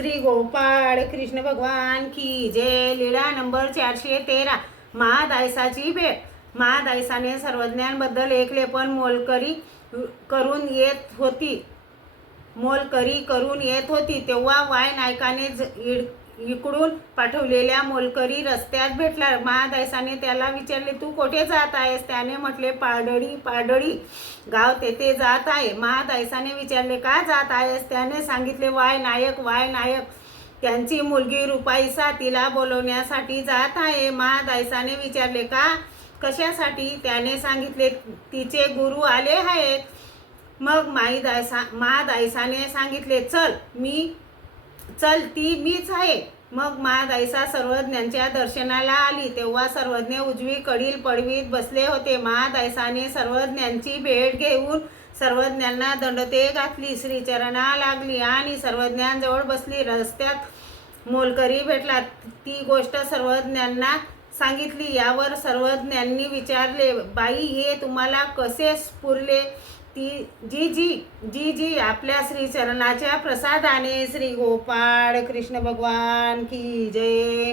श्री गोपाळ कृष्ण भगवान की जय। लीला नंबर 413। महादायसाची भेट। महादायसाने सर्वज्ञांबद्दल एक लेपण मोलकरी करून येत होती तेव्हा वाय नायकाने इकडून पाठवलेल्या मोलकरी रस्त्यात भेटला। महादायसाने त्याला विचारले, तू कुठे जात आहेस? त्याने म्हटले, पाडळी गाव तेथे जात आहे। महादायसाने विचारले, का जात आहेस? त्याने सांगितले, वाय नायक त्यांची मुलगी रुपाईसा तिला बोलवण्यासाठी जात आहे। महादायसाने विचारले, कशासाठी? त्याने सांगितले, तिचे गुरु आले आहेत। मग महादायसाने सांगितले, चल ती मीच आहे। मग महादायसा सर्वज्ञांच्या दर्शनाला आली तेव्हा सर्वज्ञ उजवी कडील पडवीत बसले होते। महादायसाने सर्वज्ञांची भेट घेऊन सर्वज्ञांना दंडते घातली, श्रीचरणा लागली आणि सर्वज्ञांजवळ बसली। रस्त्यात मोलकरी भेटला, ती गोष्ट सर्वज्ञांना सांगितली। यावर सर्वज्ञांनी विचारले, बाई हे तुम्हाला कसे स्फुरले? जी आपल्या श्रीचरणाच्या प्रसादाने। श्री गोपाळ कृष्ण भगवान की जय।